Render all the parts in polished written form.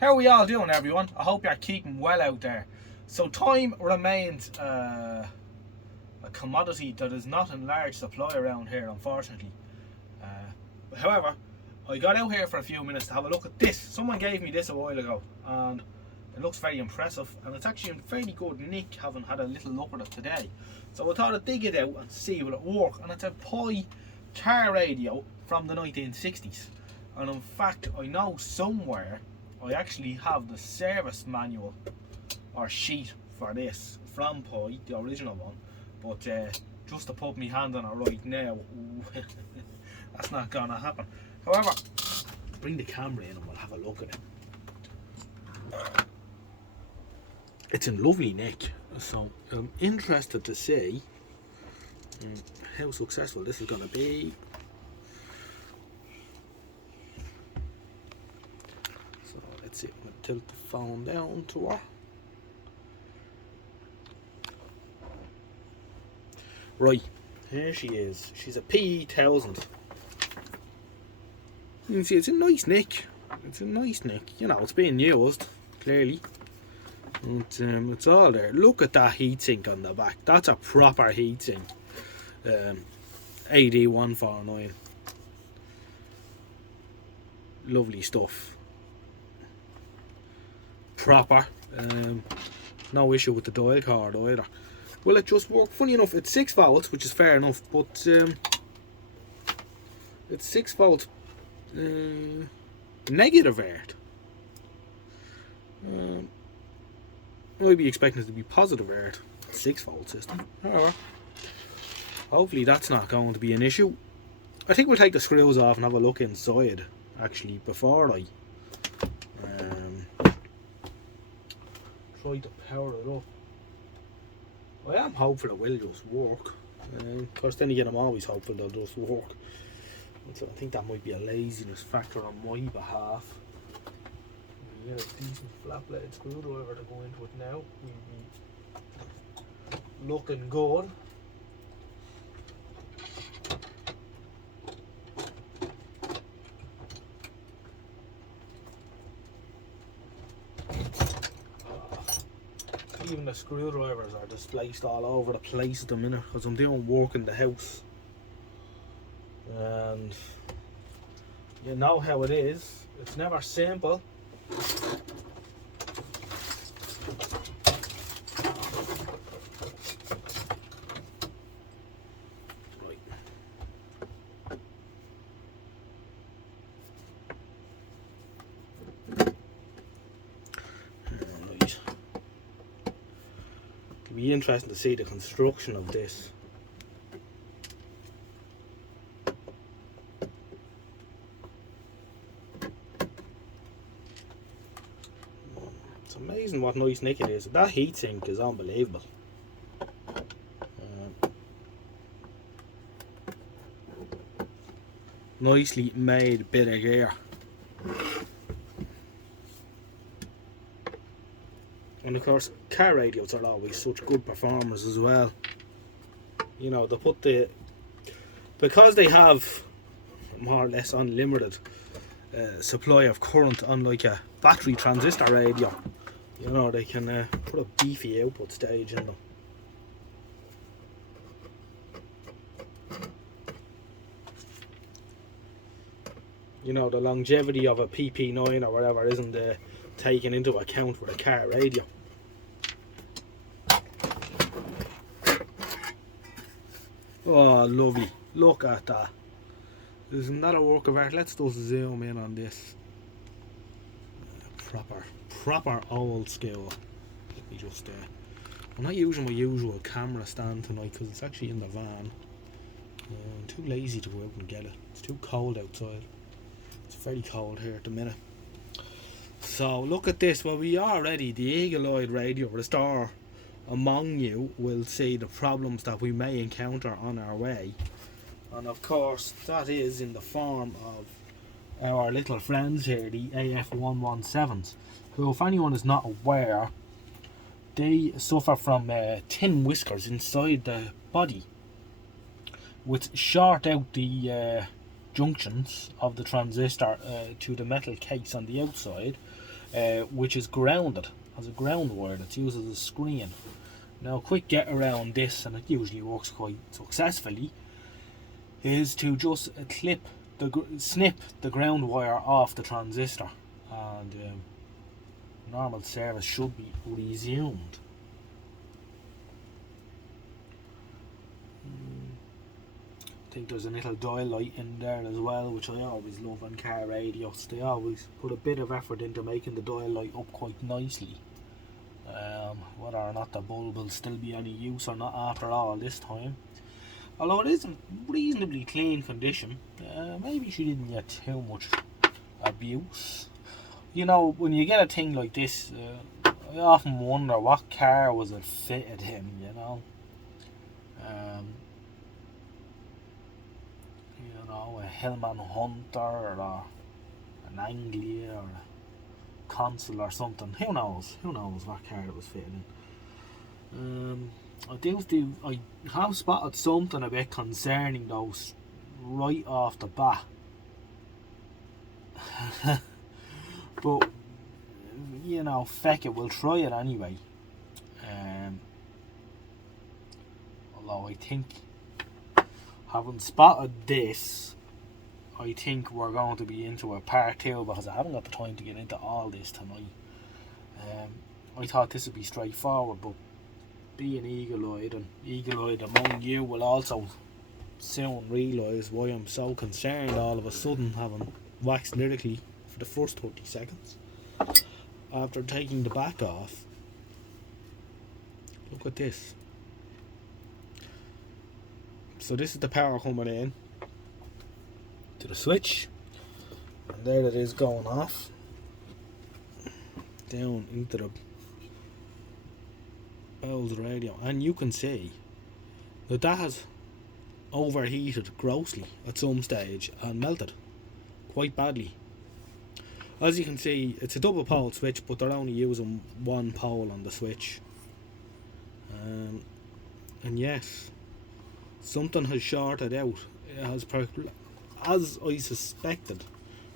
How are we all doing, everyone? I hope you're keeping well out there. So time remains a commodity that is not in large supply around here, unfortunately. However, I got out here for a few minutes to have a look at this. Someone gave me this a while ago, and it looks very impressive, and it's actually in fairly good nick, having had a little look at it today. So I thought I'd dig it out and see will it work, and it's a Pi car radio from the 1960s. And in fact, I know somewhere I actually have the service manual or sheet for this from Pi, the original one, but just to put my hand on it right now, that's not gonna happen. However, bring the camera in and we'll have a look at it. It's in lovely nick, so I'm interested to see how successful this is going to be. So let's see, I'm going to tilt the phone down to her. Right, here she is. She's a P1000. You can see it's a nice nick. It's a nice nick. You know, it's being used, clearly. And it's all there. Look at that heatsink on the back. That's a proper heatsink. AD149. Lovely stuff. Proper. No issue with the dial card either. Well, it just worked. Funny enough, it's 6 volts, which is fair enough, but it's 6 volts negative earth. I'd be expecting it to be positive earth. 6 volt system. However, hopefully that's not going to be an issue. I think we'll take the screws off and have a look inside actually before I try to power it up. I am hopeful it will just work. Of course, then again, I'm always hopeful it'll just work. So I think that might be a laziness factor on my behalf. We get a decent flat blade screwdriver to go into it now. We'll be looking good. Even the screwdrivers are displaced all over the place at the minute because I'm doing work in the house. And you know how it is. It's never simple. Right. It'll be interesting to see the construction of this. It's amazing what nice nick it is. That heatsink is unbelievable. Nicely made bit of gear. And of course, car radios are always such good performers as well. You know, they put because they have more or less unlimited supply of current, unlike a battery transistor radio. You know, they can put a beefy output stage in them. You know, the longevity of a PP9 or whatever isn't taken into account with a car radio. Oh, lovely. Look at that. Isn't that a work of art? Let's just zoom in on this. Proper old school. Let me just I'm not using my usual camera stand tonight because it's actually in the van. I'm too lazy to go out and get it. It's too cold outside. It's very cold here at the minute. So look at this. Well, we are ready. The eagle-eyed radio restore among you will see the problems that we may encounter on our way. And of course, that is in the form of our little friends here, the AF117s, who, if anyone is not aware, they suffer from tin whiskers inside the body, which short out the junctions of the transistor to the metal case on the outside, which is grounded, has a ground wire that's used as a screen. Now, a quick get around this, and it usually works quite successfully, is to just snip the ground wire off the transistor, and normal service should be resumed. I think there's a little dial light in there as well, which I always love on car radios. They always put a bit of effort into making the dial light up quite nicely. Whether or not the bulb will still be any use or not after all this time. Although it is in reasonably clean condition, maybe she didn't get too much abuse. You know, when you get a thing like this, I often wonder what car was it fitted in, you know. A Hillman Hunter or an Anglia or a Consul or something. Who knows? Who knows what car it was fitted in. I have spotted something a bit concerning those right off the bat. But, you know, feck it, we'll try it anyway. Although I think, having spotted this, I think we're going to be into a part 2 because I haven't got the time to get into all this tonight. I thought this would be straightforward, but being eagle-eyed, and eagle-eyed among you will also soon realise why I'm so concerned all of a sudden, having waxed lyrically for the first 30 seconds after taking the back off. Look at this. So this is the power coming in to the switch, and there it is going off down into the Bell's radio, and you can see that has overheated grossly at some stage and melted quite badly. As you can see, it's a double pole switch, but they're only using one pole on the switch, and yes, something has shorted out. It has, as I suspected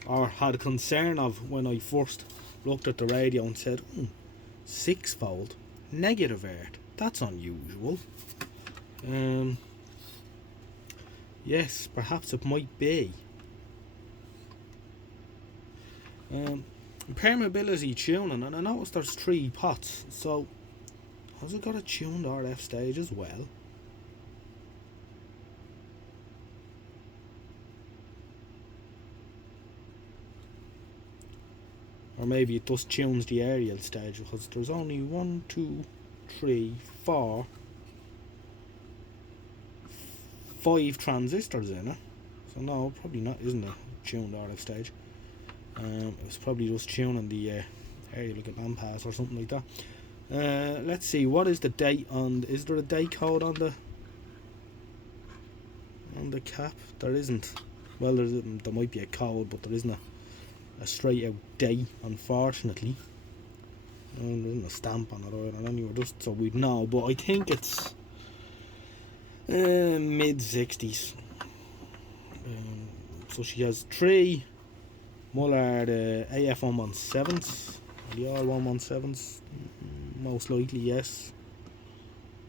or had concern of when I first looked at the radio and said, 6-volt negative earth, that's unusual. Yes, perhaps it might be. Permeability tuning, and I noticed there's 3 pots, so has it got a tuned RF stage as well? Or maybe it just tunes the aerial stage, because there's only 1, 2, 3, 4, 5 transistors in it. So no, probably not, isn't a tuned RF stage. It was probably just tuning the area like a bandpass or something like that. Let's see, what is the date on? Is there a date code on the cap? There isn't. Well, there might be a code, but there isn't a straight out date, unfortunately. There isn't a stamp on it or anywhere, just so we'd know. But I think it's mid 60s. So she has 3 Mullard AF 117s. Are they all 117s? Most likely, yes.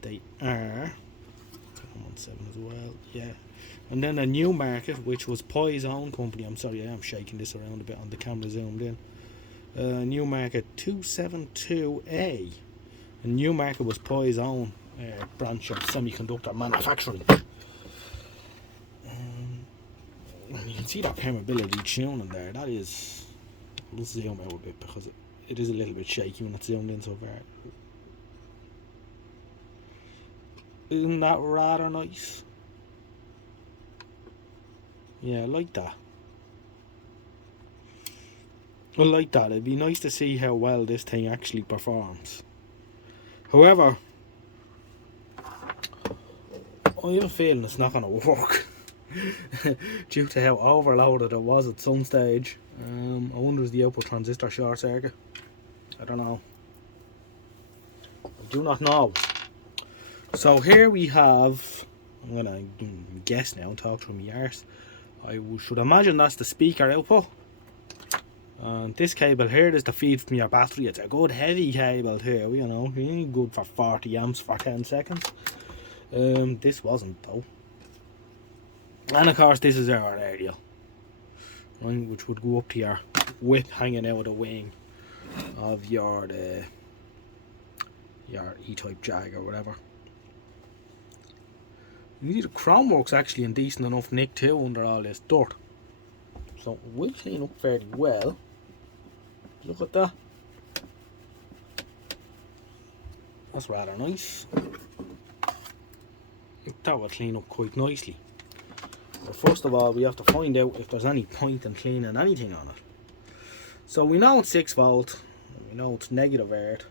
They are 117 as well, yeah. And then a Newmarket, which was Pi's own company. I'm sorry, I am shaking this around a bit on the camera zoomed in. Newmarket 272A. And Newmarket was Pi's own branch of semiconductor manufacturing. And you can see that permeability tuning there. That is, let's zoom out a bit because it is a little bit shaky when it's zoomed in so far. Isn't that rather nice? Yeah, I like that. I like that. It'd be nice to see how well this thing actually performs. However, I have a feeling it's not going to work. Due to how overloaded it was at some stage. I wonder is the output transistor short circuit? I don't know. I do not know. So here we have, I'm going to guess now and talk through my arse. I should imagine that's the speaker output. And this cable here is the feed from your battery. It's a good heavy cable too, you know. It ain't good for 40 amps for 10 seconds. This wasn't though. And of course this is our radial, right, which would go up to your whip hanging out of the wing of your E-type Jag or whatever. You see the crown work's actually in decent enough nick too under all this dirt. So we'll clean up fairly well. Look at that. That's rather nice. That will clean up quite nicely. But first of all, we have to find out if there's any point in cleaning anything on it. So we know it's 6 volt. We know it's negative aired.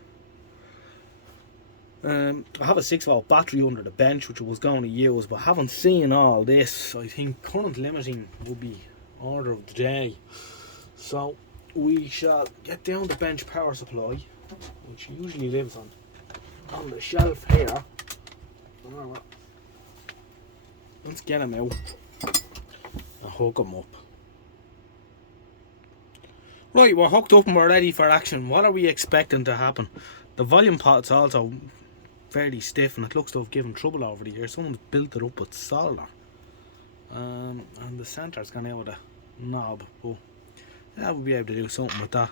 I have a 6 volt battery under the bench which I was going to use, but having seen all this, I think current limiting will be order of the day. So we shall get down the bench power supply, which usually lives on the shelf here. Let's get him out and hook him up. Right, we're hooked up and we're ready for action. What are we expecting to happen? The volume pot's also fairly stiff and it looks to have given trouble over the years. Someone's built it up with solder. And the centre's gone out of the knob, but yeah, we'll be able to do something with that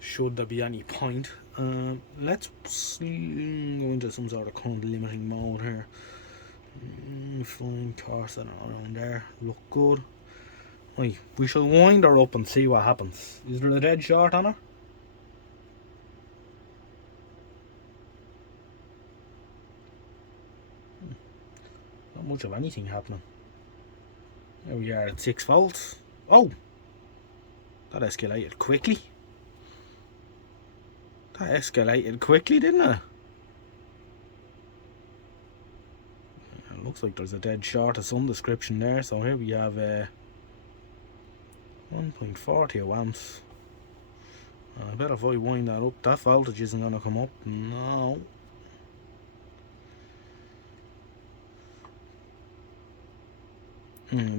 should there be any point. Let's go into some sort of current limiting mode here. Fine, toss it around there, look good. Right, we shall wind her up and see what happens. Is there a dead short on her? Not much of anything happening. There we are at 6 volts. Oh! That escalated quickly. That escalated quickly, didn't it? It looks like there's a dead short of some description there. So here we have 1.40 amps. I bet if I wind that up, that voltage isn't going to come up. No.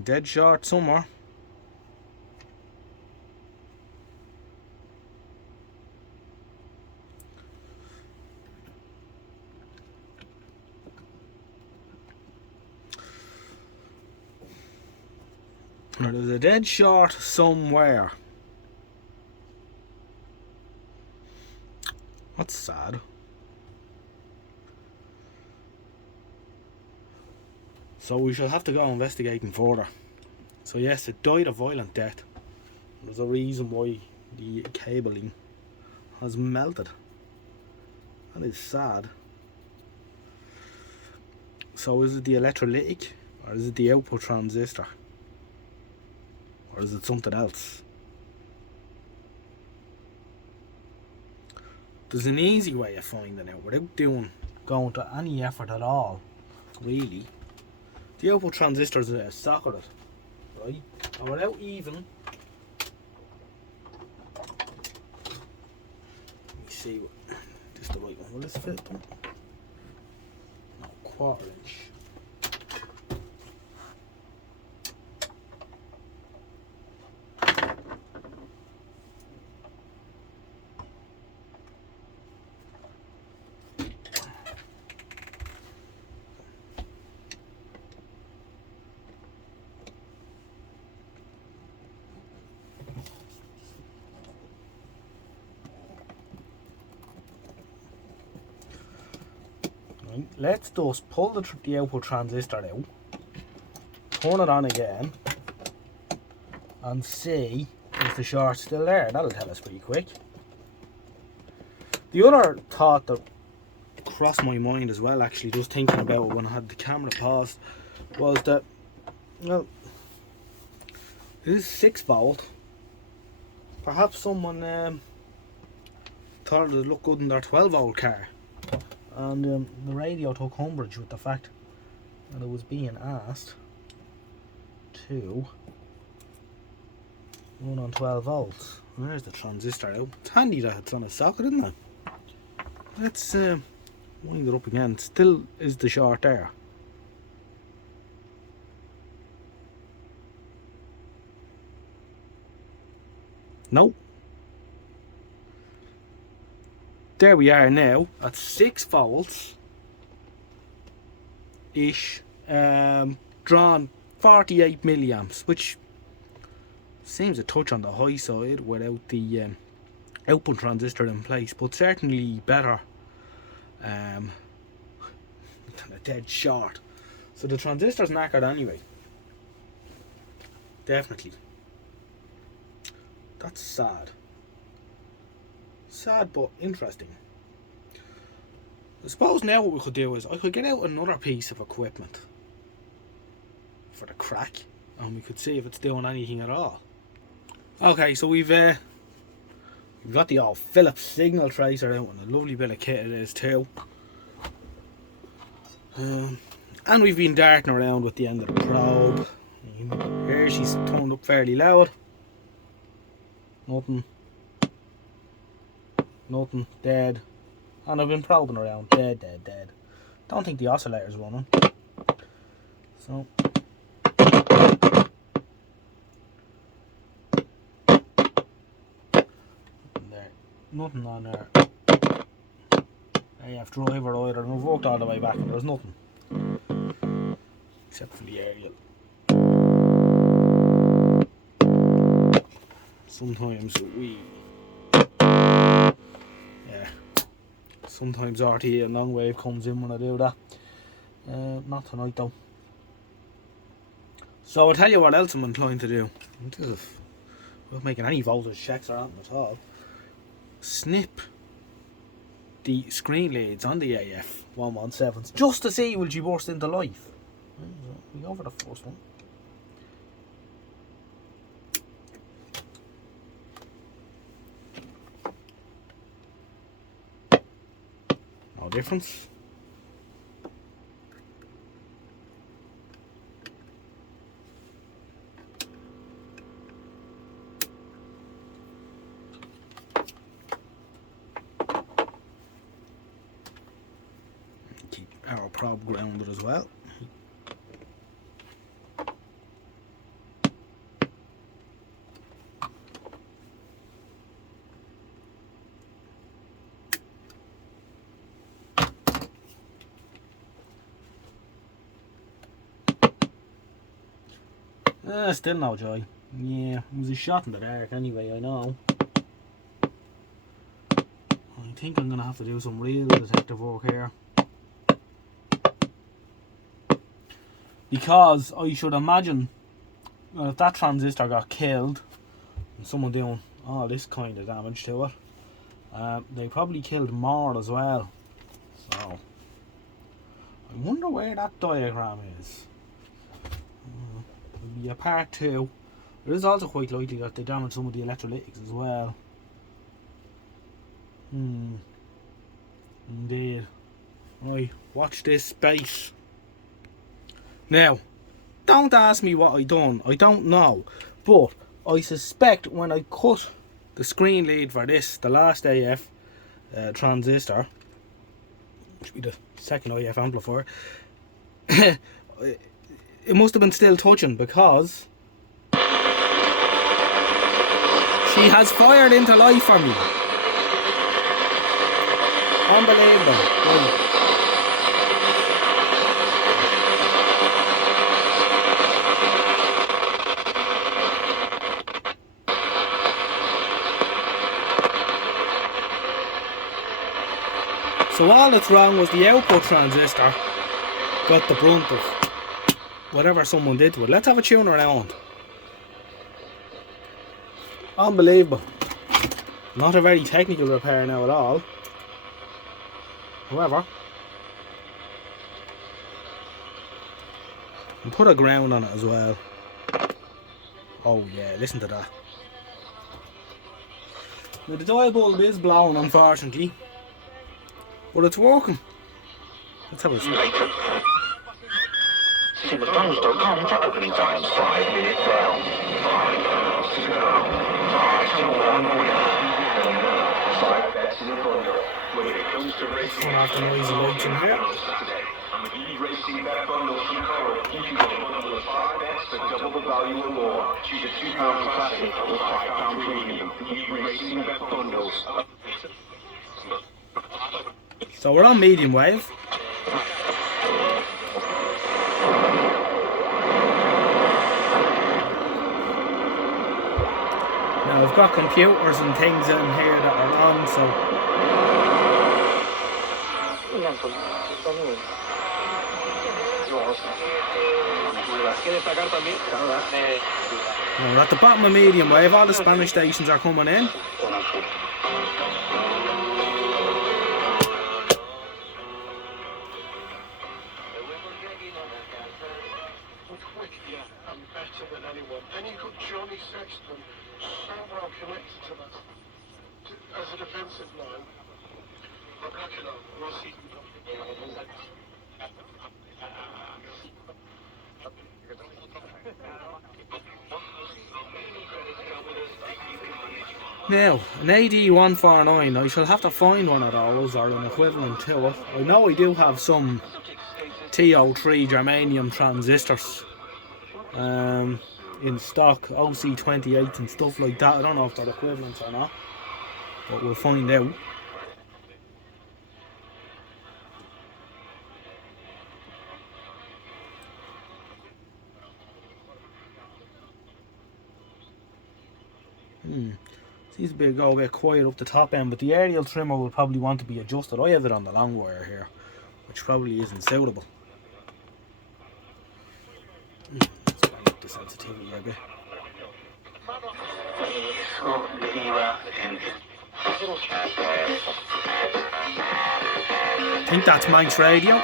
Dead short somewhere. There's a dead short somewhere. That's sad. So we shall have to go investigating further. So yes, it died a violent death. There's a reason why the cabling has melted. That is sad. So is it the electrolytic, or is it the output transistor, or is it something else? There's an easy way of finding out without going to any effort at all, really. The output transistor is a socket, right? And without even, let me see what this is the right one. Will this fit them? No, 1/4 inch. Let's just pull the output transistor out, turn it on again, and see if the short's still there. That'll tell us pretty quick. The other thought that crossed my mind as well, actually, just thinking about it when I had the camera paused, was that, well, this is 6 volt. Perhaps someone thought it would look good in their 12 volt car. And the radio took umbrage with the fact that it was being asked to run on 12 volts. And there's the transistor out. It's handy that it's on a socket, isn't it? Let's wind it up again. Still is the short there. No. There we are now at 6 volts ish, drawn 48 milliamps, which seems a touch on the high side without the output transistor in place, but certainly better than a dead short. So the transistor's knackered anyway. Definitely. That's sad. Sad but interesting. I suppose now what we could do is I could get out another piece of equipment for the crack and we could see if it's doing anything at all. Okay, so we've got the old Philips signal tracer out, and a lovely bit of kit it is too. And we've been darting around with the end of the probe. Here she's toned up fairly loud. Nothing, dead. And I've been probing around, dead. Don't think the oscillator's running. So there, nothing on there. AF driver either, and I've walked all the way back and there's nothing. Except for the aerial. Sometimes sometimes RTA and long wave comes in when I do that. Not tonight though. So I'll tell you what else I'm inclined to do. Without making any voltage checks or anything at all. Snip the screen leads on the AF 117s just to see will she burst into life. We go for the first one. No difference. Keep our probe grounded as well. Still no joy. Yeah, it was a shot in the dark anyway, I know. I think I'm going to have to do some real detective work here. Because I should imagine if that transistor got killed and someone doing all this kind of damage to it, they probably killed more as well. So I wonder where that diagram is. It'll be a part 2. It is also quite likely that they damaged some of the electrolytics as well. Indeed. Right, watch this space. Now, don't ask me what I done. I don't know. But I suspect when I cut the screen lead for this, the last AF transistor, which should be the second AF amplifier, it must have been still touching because she has fired into life for me. Unbelievable. Right. So all that's wrong was the output transistor got the brunt of whatever someone did to it. Let's have a tune around. Unbelievable. Not a very technical repair now at all. However, and put a ground on it as well. Oh yeah, listen to that. Now the dial bulb is blown, unfortunately, but it's working. Let's have a see. SimonDonalds.com for opening times. 5 minutes down. 5 hours to go. 5 to 1 win. 5 bets in the thunder. When it comes to racing, Turn off the noisy lights in here. on Saturday. time with e-racing bet bundles from Coral. You can get a bundle of 5 bets for double the value or more. Choose a £2 classic or £5 premium. E-racing bet bundles. So we're on medium wave. Now I've got computers and things in here that are on, so now we're at the bottom of medium wave. All the Spanish stations are coming in. Than anyone. Then you've got Johnny Sexton, so well connected to that as a defensive line. Rossi. Now, an AD149, I shall have to find one of those or an equivalent to it. I know I do have some TO3 germanium transistors in stock, OC28 and stuff like that. I don't know if they're equivalents or not, but we'll find out. Seems to be go a bit quiet up the top end, but the aerial trimmer will probably want to be adjusted. I have it on the long wire here, which probably isn't suitable. Let's bring up the sensitivity a bit. I think that's Manx Radio.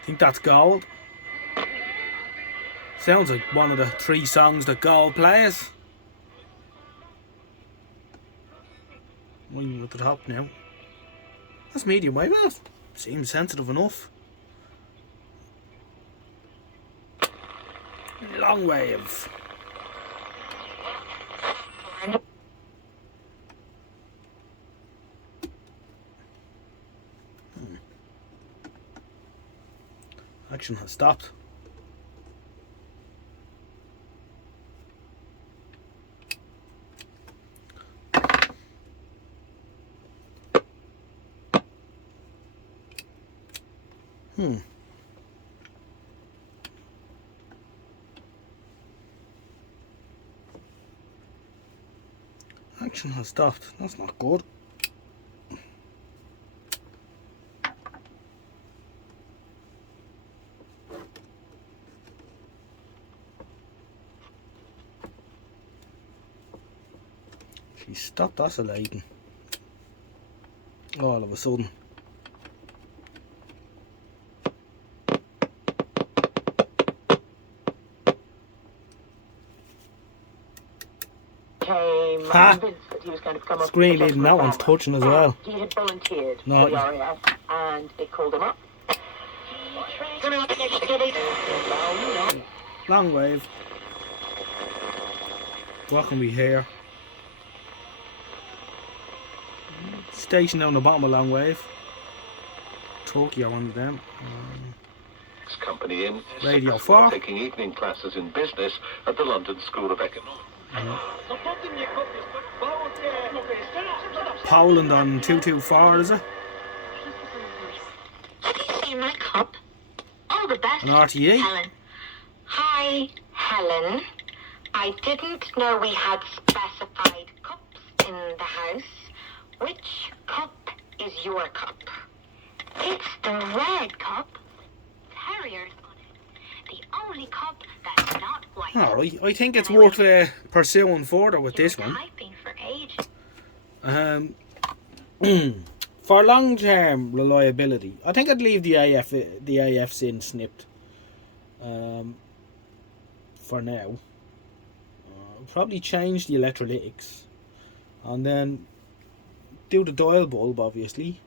I think that's Gold. Sounds like one of the 3 songs that Gold plays. Moving at the top now. That's medium wave. Well, seems sensitive enough. Long wave. Action has stopped. Action has stopped. That's not good. She stopped oscillating all of a sudden. That he was going to become screen leading, that one's touching as well. He had volunteered No. for the RAF and it called him up. Long wave. What can we hear? Station down the bottom of long wave. Turkey are one of them. Company in Radio 4. taking evening classes in business at the London School of Economics. Poland on 224, is it? Have you seen my cup? All the best, An RTE? Helen. Hi, Helen. I didn't know we had specified cups in the house. Which cup is your cup? It's the red cup. Terriers on it. The only cup that's not white. Alright, I think it's worth pursuing further with this one. Typing for ages. For long-term reliability, I think I'd leave the AF SIN snipped. For now, probably change the electrolytics, and then do the dial bulb, obviously,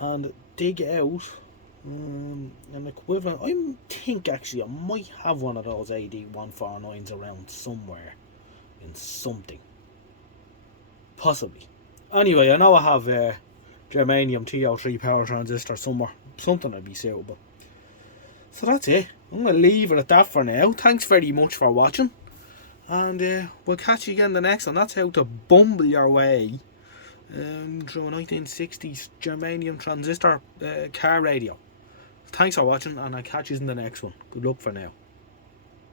and dig out an equivalent. I think actually I might have one of those AD149s around somewhere in something, possibly. Anyway, I know I have germanium TO3 power transistor somewhere, something would be suitable. So that's it. I'm going to leave it at that for now. Thanks very much for watching, and we'll catch you again in the next one. That's how to bumble your way through a 1960s germanium transistor car radio. Thanks for watching, and I'll catch you in the next one. Good luck for now.